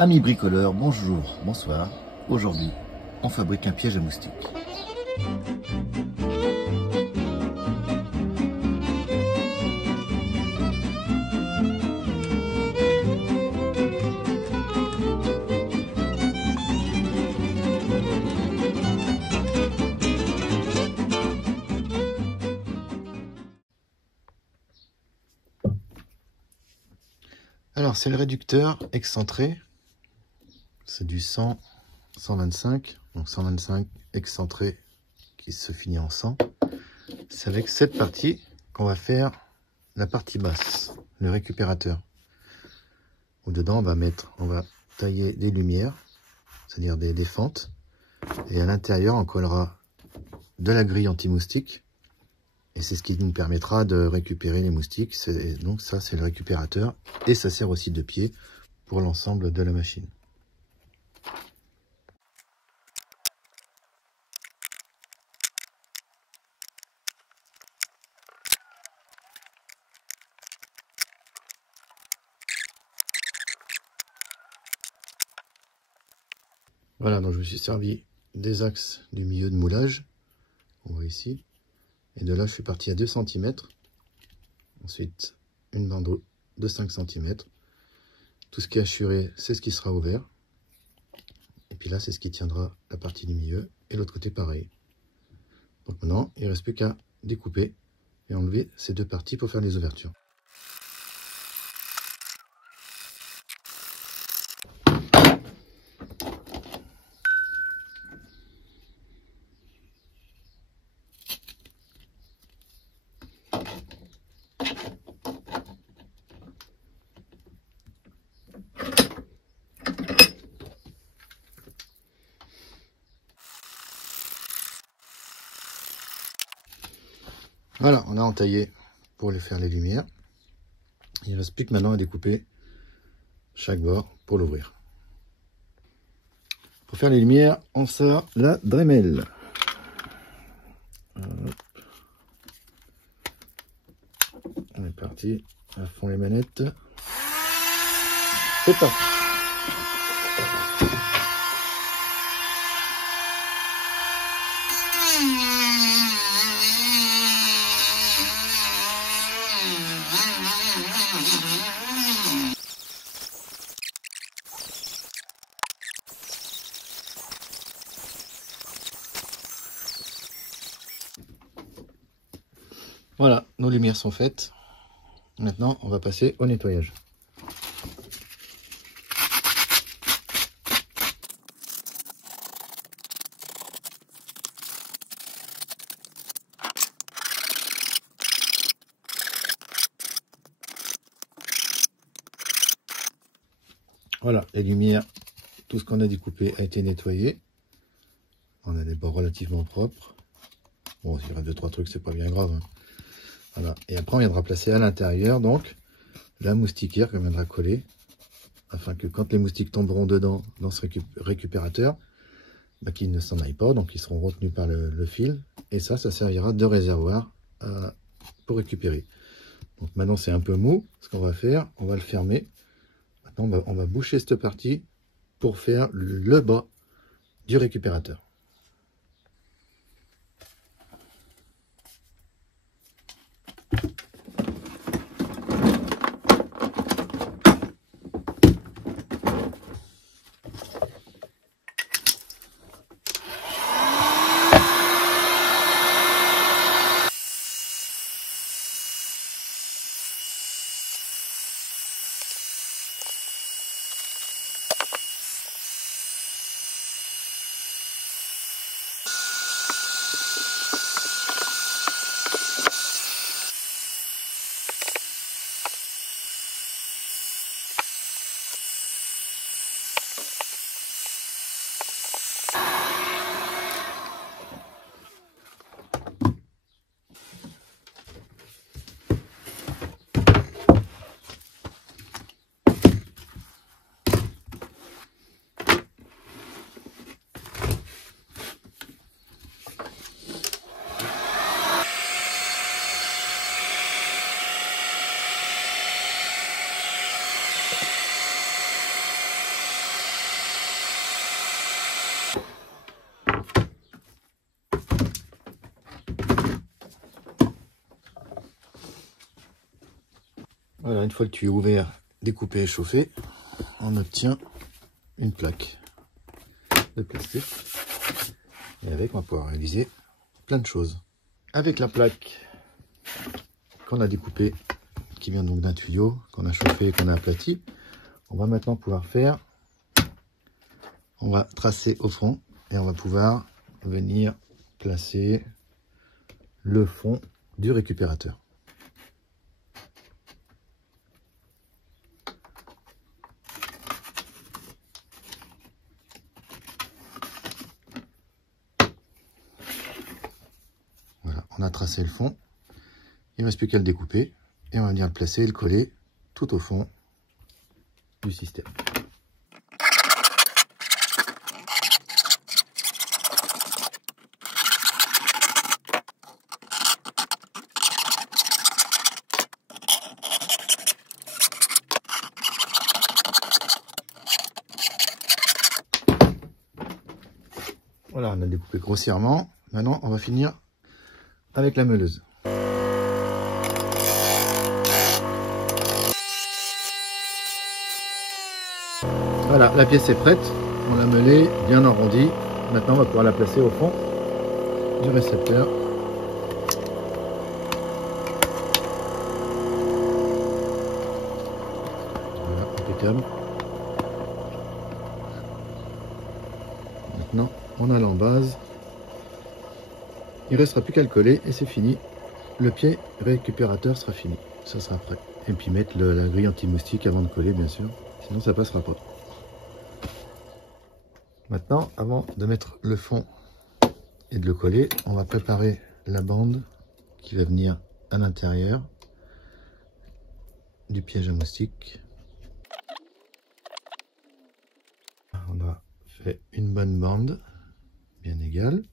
Amis bricoleurs, bonjour, bonsoir. Aujourd'hui, on fabrique un piège à moustiques. Alors, c'est le réducteur excentré. C'est du 100, 125. Donc 125 excentré qui se finit en 100. C'est avec cette partie qu'on va faire la partie basse, le récupérateur. Où dedans, on va tailler des lumières, c'est-à-dire des fentes. Et à l'intérieur, on collera de la grille anti-moustique. Et c'est ce qui nous permettra de récupérer les moustiques. Donc ça, c'est le récupérateur. Et ça sert aussi de pied pour l'ensemble de la machine. Voilà, donc je me suis servi des axes du milieu de moulage. On voit ici. Et de là, je suis parti à 2 cm. Ensuite, une bande de 5 cm. Tout ce qui est assuré, c'est ce qui sera ouvert. Et puis là, c'est ce qui tiendra la partie du milieu. Et l'autre côté, pareil. Donc maintenant, il ne reste plus qu'à découper et enlever ces deux parties pour faire les ouvertures. Voilà, on a entaillé pour faire les lumières. Il ne reste plus que maintenant à découper chaque bord pour l'ouvrir. Pour faire les lumières, on sort la Dremel. On est parti, à fond les manettes. C'est parti. Voilà, nos lumières sont faites. Maintenant, on va passer au nettoyage. Voilà, les lumières, tout ce qu'on a découpé a été nettoyé. On a des bords relativement propres. Bon, s'il reste 2-3 trucs, c'est pas bien grave, hein. Voilà. Et après, on viendra placer à l'intérieur, donc, la moustiquaire qu'on viendra coller, afin que quand les moustiques tomberont dedans, dans ce récupérateur, qu'ils ne s'en aillent pas, donc ils seront retenus par le fil. Et ça servira de réservoir pour récupérer. Donc maintenant, c'est un peu mou. Ce qu'on va faire, on va le fermer. Maintenant, on va boucher cette partie pour faire le bas du récupérateur. une fois le tuyau ouvert, découpé et chauffé, on obtient une plaque de plastique. Et avec, on va pouvoir réaliser plein de choses. Avec la plaque qu'on a découpée, qui vient donc d'un tuyau, qu'on a chauffé et qu'on a aplati, on va maintenant pouvoir faire, on va tracer au fond et on va pouvoir venir placer le fond du récupérateur. Voilà, on a tracé le fond, il ne reste plus qu'à le découper et on va venir le placer et le coller tout au fond du système. Voilà, on a découpé grossièrement. Maintenant, on va finir avec la meuleuse. Voilà, la pièce est prête. On l'a meulée, bien arrondie. Maintenant, on va pouvoir la placer au fond du récepteur. Voilà, impeccable. Maintenant, on a l'embase. Il ne restera plus qu'à le coller et c'est fini. Le pied récupérateur sera fini. Ça sera prêt. Et puis mettre la grille anti-moustique avant de coller, bien sûr. Sinon, ça passera pas. Maintenant, avant de mettre le fond et de le coller, on va préparer la bande qui va venir à l'intérieur du piège à moustique. On a fait une bonne bande bien égale.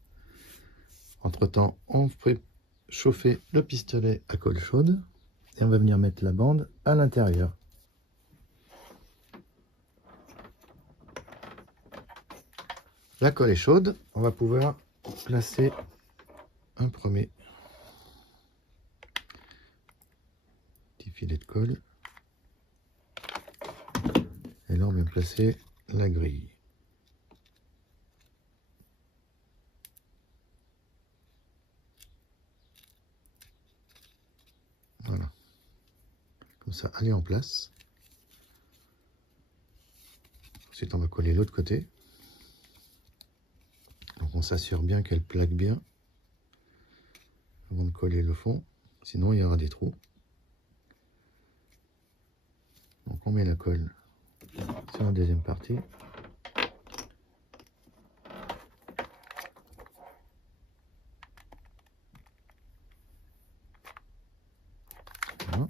Entre temps, on fait chauffer le pistolet à colle chaude et on va venir mettre la bande à l'intérieur. La colle est chaude, on va pouvoir placer un premier petit filet de colle. Et là, on vient placer la grille. Voilà. Comme ça, elle est en place. Ensuite, on va coller l'autre côté. Donc, on s'assure bien qu'elle plaque bien avant de coller le fond. Sinon, il y aura des trous. Donc, on met la colle sur la deuxième partie. Voilà.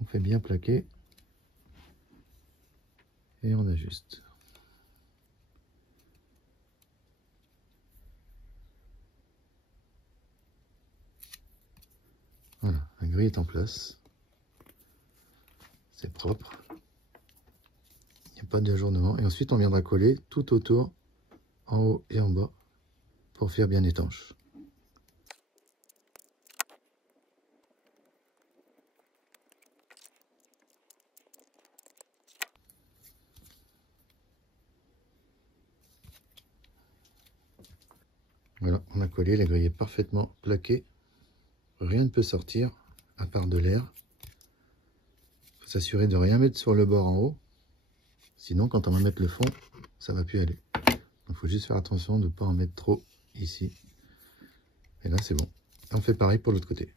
On fait bien plaquer et on ajuste. Voilà, la grille est en place. C'est propre. Il n'y a pas d'ajournement. Et ensuite, on viendra coller tout autour, en haut et en bas, pour faire bien étanche. Voilà, on a collé, la grille est parfaitement plaquée. Rien ne peut sortir, à part de l'air. Il faut s'assurer de ne rien mettre sur le bord en haut. Sinon, quand on va mettre le fond, ça ne va plus aller. Il faut juste faire attention de ne pas en mettre trop ici. Et là, c'est bon. Et on fait pareil pour l'autre côté.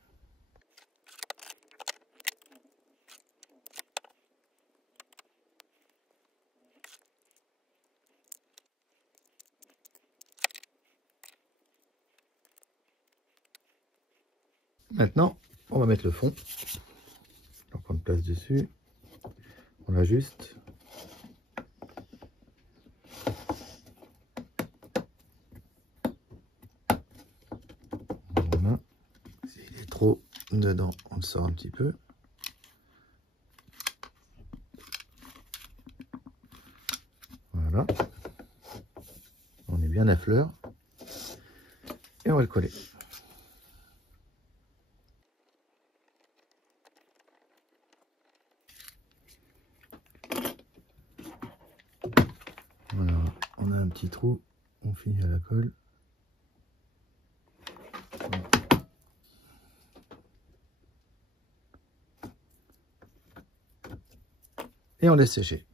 Maintenant, on va mettre le fond. On prend place dessus. On l'ajuste. Voilà. S'il est trop dedans, on le sort un petit peu. Voilà. On est bien à fleur. Et on va le coller. petit trou, on finit à la colle. Et on laisse sécher.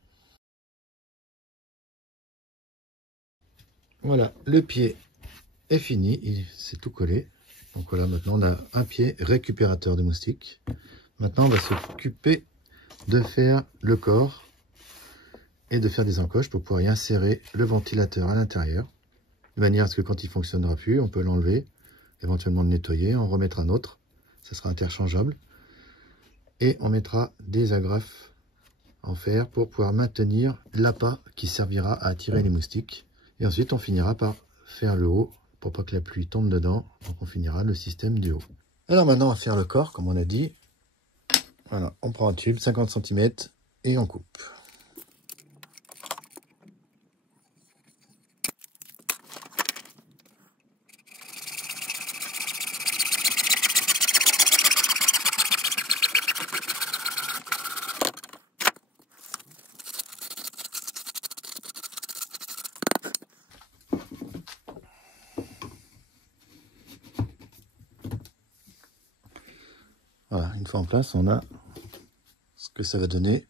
Voilà, le pied est fini, c'est tout collé. Donc voilà, maintenant on a un pied récupérateur de moustique. Maintenant on va s'occuper de faire le corps et de faire des encoches pour pouvoir y insérer le ventilateur à l'intérieur. De manière à ce que quand il ne fonctionnera plus, on peut l'enlever, éventuellement le nettoyer, en remettre un autre. Ça sera interchangeable. Et on mettra des agrafes en fer pour pouvoir maintenir l'appât qui servira à attirer les moustiques. Et ensuite on finira par faire le haut pour pas que la pluie tombe dedans. Donc on finira le système du haut. Alors maintenant on va faire le corps comme on a dit. Voilà, on prend un tube 50 cm et on coupe. Voilà, une fois en place, on a ce que ça va donner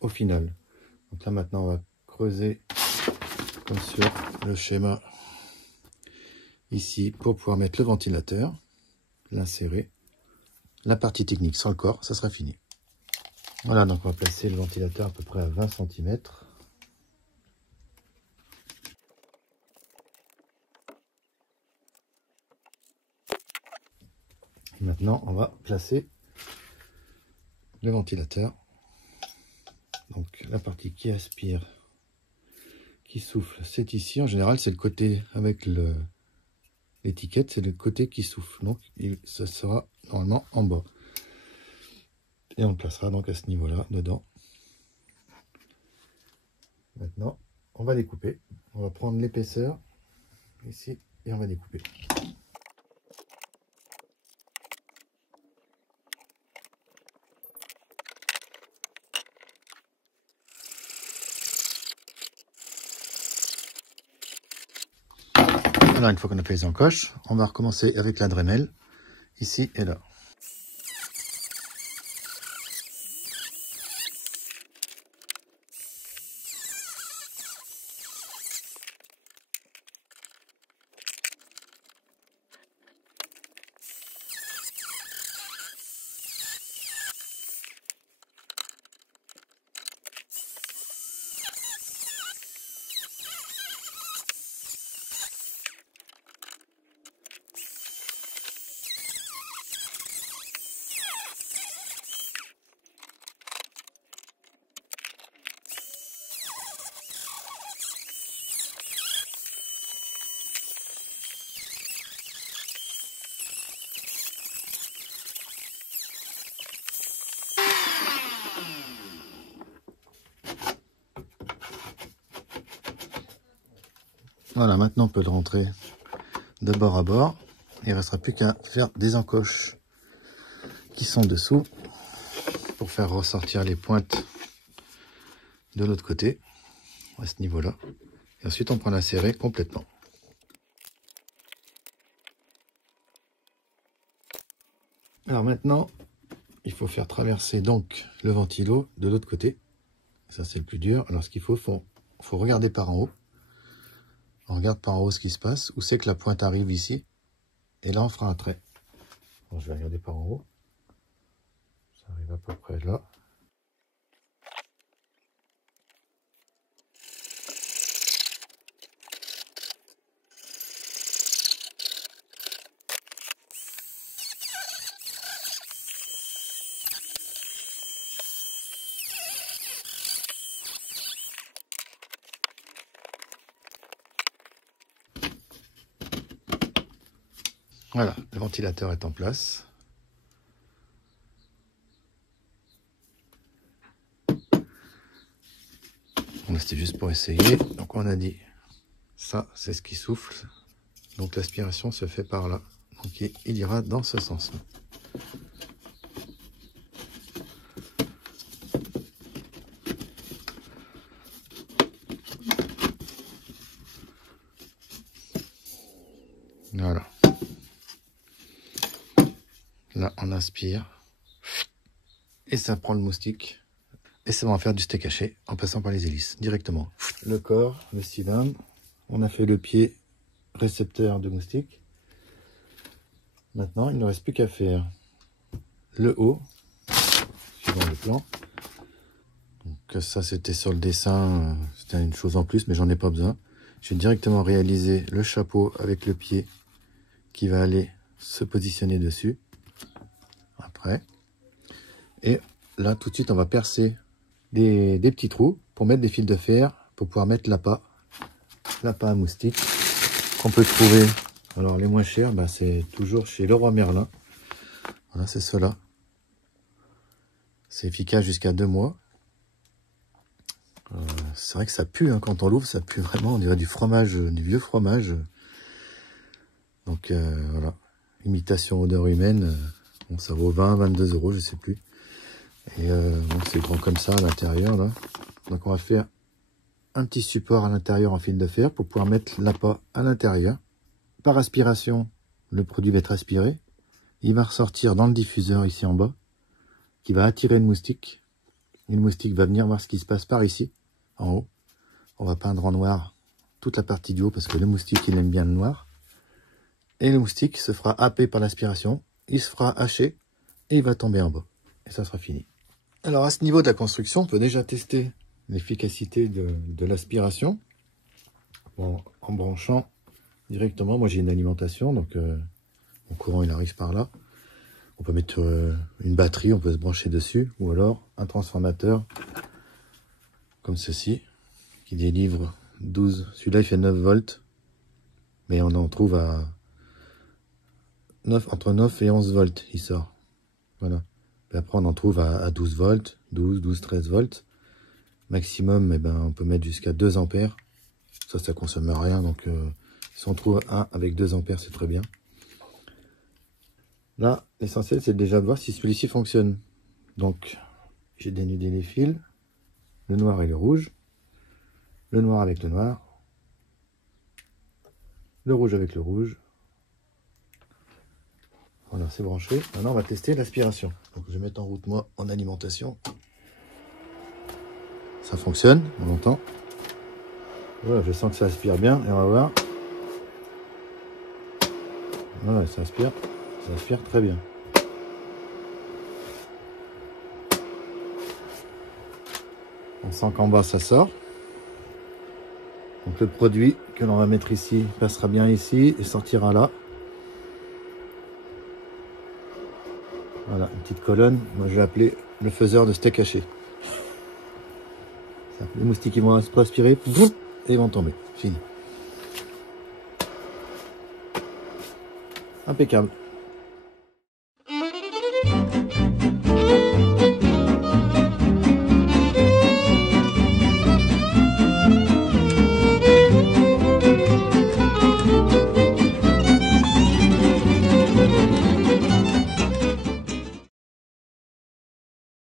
au final. Donc là maintenant on va creuser comme sur le schéma ici pour pouvoir mettre le ventilateur, l'insérer. La partie technique sans le corps, ça sera fini. Voilà, donc on va placer le ventilateur à peu près à 20 cm. Et maintenant on va placer le ventilateur. Donc la partie qui aspire, qui souffle, c'est ici. En général, c'est le côté avec l'étiquette, c'est le côté qui souffle. Donc ça sera normalement en bas. Et on le placera donc à ce niveau-là, dedans. Maintenant, on va découper. On va prendre l'épaisseur ici et on va découper. Alors, une fois qu'on a fait les encoches, on va recommencer avec la Dremel, ici et là. Voilà, maintenant on peut le rentrer de bord à bord. Il ne restera plus qu'à faire des encoches qui sont dessous pour faire ressortir les pointes de l'autre côté, à ce niveau-là. Et ensuite on prend la serrer complètement. Alors maintenant, il faut faire traverser donc le ventilo de l'autre côté. Ça c'est le plus dur. Alors ce qu'il faut regarder par en haut. On regarde par en haut ce qui se passe, où c'est que la pointe arrive ici, et là on fera un trait. Bon, je vais regarder par en haut, ça arrive à peu près là. Voilà, le ventilateur est en place. Bon, c'était juste pour essayer. Donc on a dit, ça c'est ce qui souffle. Donc l'aspiration se fait par là. Donc il ira dans ce sens-là. Voilà. Là, on aspire. Et ça prend le moustique. Et ça va en faire du steak haché en passant par les hélices, directement. Le corps, le cylindre. On a fait le pied récepteur de moustique. Maintenant, il ne reste plus qu'à faire le haut, suivant le plan. Donc ça, c'était sur le dessin, c'était une chose en plus, mais j'en ai pas besoin. J'ai directement réalisé le chapeau avec le pied qui va aller se positionner dessus. Après. Et là, tout de suite, on va percer des petits trous pour mettre des fils de fer, pour pouvoir mettre l'appât à moustique qu'on peut trouver. Alors, les moins chers, bah, c'est toujours chez Leroy Merlin. Voilà, c'est cela. C'est efficace jusqu'à 2 mois. C'est vrai que ça pue, hein, quand on l'ouvre, ça pue vraiment, on dirait du fromage, du vieux fromage. Donc voilà, imitation odeur humaine, bon, ça vaut 20-22 €, je sais plus. Et bon, c'est grand comme ça à l'intérieur là. Donc on va faire un petit support à l'intérieur en fil de fer pour pouvoir mettre l'appât à l'intérieur. Par aspiration, le produit va être aspiré. Il va ressortir dans le diffuseur ici en bas, qui va attirer le moustique. Et le moustique va venir voir ce qui se passe par ici, en haut. On va peindre en noir toute la partie du haut parce que le moustique, il aime bien le noir. Et le moustique se fera happer par l'aspiration. Il se fera hacher et il va tomber en bas. Et ça sera fini. Alors à ce niveau de la construction, on peut déjà tester l'efficacité de l'aspiration. Bon, en branchant directement, moi j'ai une alimentation, donc mon courant il arrive par là. On peut mettre une batterie, on peut se brancher dessus, ou alors un transformateur comme ceci, qui délivre 12, celui-là il fait 9 volts, mais on en trouve à 9, entre 9 et 11 volts, il sort. Voilà. Et après on en trouve à 12 volts, 12, 13 volts. Maximum, eh ben, on peut mettre jusqu'à 2 ampères. Ça consomme rien, donc si on trouve un avec 2 ampères, c'est très bien. Là, l'essentiel, c'est déjà de voir si celui-ci fonctionne. Donc, j'ai dénudé les fils, le noir et le rouge, le noir avec le noir, le rouge avec le rouge. Voilà, c'est branché. Maintenant, on va tester l'aspiration. Donc, je vais mettre en route, moi, en alimentation. Ça fonctionne, on entend. Voilà, je sens que ça aspire bien, et on va voir. Voilà, ça aspire très bien. On sent qu'en bas ça sort. Donc le produit que l'on va mettre ici passera bien ici et sortira là. Voilà, une petite colonne. Moi je vais appeler le faiseur de steak haché. Les moustiques ils vont aspirer et ils vont tomber. Fini. Impeccable.